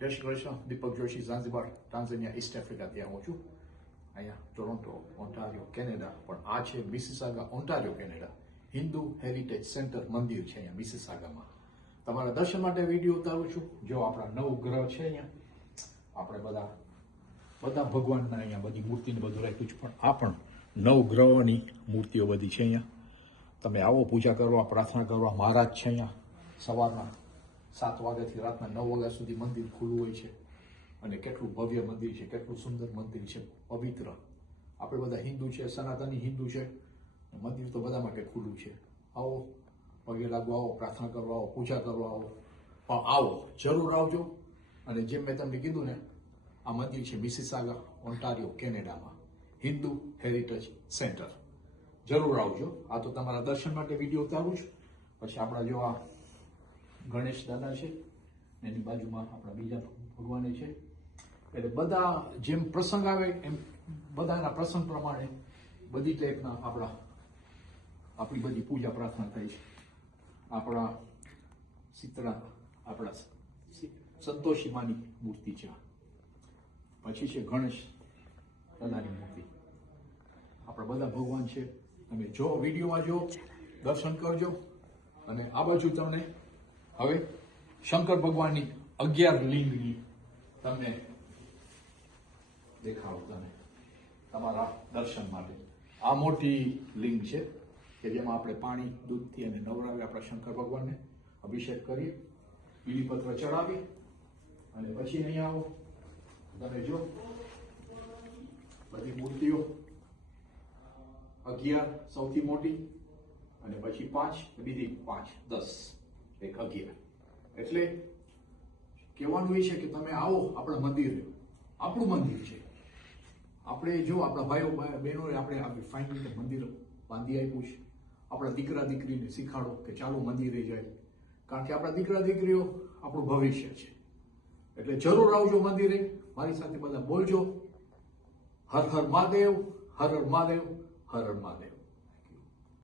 જય Shri Krishna. Deepak Joshi, Zanzibar, Tanzania, east આફ્રિકાથી આવું છું. અહીંયા ટોરોન્ટો, ઓન્ટારિયો, કેનેડા. પણ આ છે Mississauga, Ontario, Canada. Hindu heritage centre મંદિર છે અહીંયા મિસિસાગામાં. તમારા દર્શન માટે વિડીયો ઉતારું છું. જો આપણા નવ ગ્રહ છે અહીંયા, આપણે બધા ભગવાનના અહીંયા બધી મૂર્તિને બધું રાખ્યું છે. પણ આ પણ નવ ગ્રહોની મૂર્તિઓ બધી છે અહીંયા. તમે આવો પૂજા કરવા, પ્રાર્થના કરવા. મહારાજ છે અહીંયા. સવારના 7 વાગ્યાથી રાતના 9 વાગ્યા સુધી મંદિર ખુલ્લું હોય છે. અને કેટલું ભવ્ય મંદિર છે, કેટલું સુંદર મંદિર છે, પવિત્ર. આપણે બધા હિન્દુ છે, સનાતની હિન્દુ છે. મંદિર તો બધા માટે ખુલ્લું છે. આવો, પગે લાગવા આવો, પ્રાર્થના કરવા આવો, પૂજા કરવા આવો. પણ આવો, જરૂર આવજો. અને જેમ મેં તમને કીધું ને, આ મંદિર છે મિસિસાગા, ઓન્ટારિયો, કેનેડામાં. Hindu heritage centre. જરૂર આવજો. આ તો તમારા દર્શન માટે વિડીયો ઉતારું છું. પછી આપણા જો આ ગણેશ દાદા છે, એની બાજુમાં આપણા બીજા ભગવાન છે. એટલે બધા જેમ પ્રસંગ આવે એમ બધાના પ્રસંગ પ્રમાણે બધી ટાઈપના આપણી બધી પૂજા પ્રાર્થના થાય છે. આપણા સંતોષી માની મૂર્તિ છે. પછી છે ગણેશ દાદાની મૂર્તિ. આપણા બધા ભગવાન છે. તમે જો વિડીયોમાં જો, દર્શન કરજો. અને આ બાજુ તમને હવે શંકર ભગવાનની 11 લિંગની તમને દેખાડો. તમે તમારા દર્શન માટે આ મોટી લિંગ છે કે જેમાં આપણે પાણી, દૂધથી અને નવરાવી આપણા શંકર ભગવાનને અભિષેક કરી, બીલીપત્ર ચડાવી અને પછી અહીંયા આવો. તમે જો બધી મૂર્તિઓ 11 સૌથી મોટી, અને પછી 5, બીજી 5, 10, એક 11. એટલે કહેવાનું એ છે કે તમે આવો આપણા મંદિરે. આપણું મંદિર છે. આપણે જો આપણા ભાઈઓ બહેનોને આપણે ફાઇનલી મંદિર બાંધી આપ્યું છે. આપણા દીકરા દીકરીને શીખાડો કે ચાલો મંદિરે જાય. કારણ કે આપણા દીકરા દીકરીઓ આપણું ભવિષ્ય છે. એટલે જરૂર આવજો મંદિરે. મારી સાથે બધા બોલજો, હર હર મહાદેવ, હર હર મહાદેવ, હર હર મહાદેવ.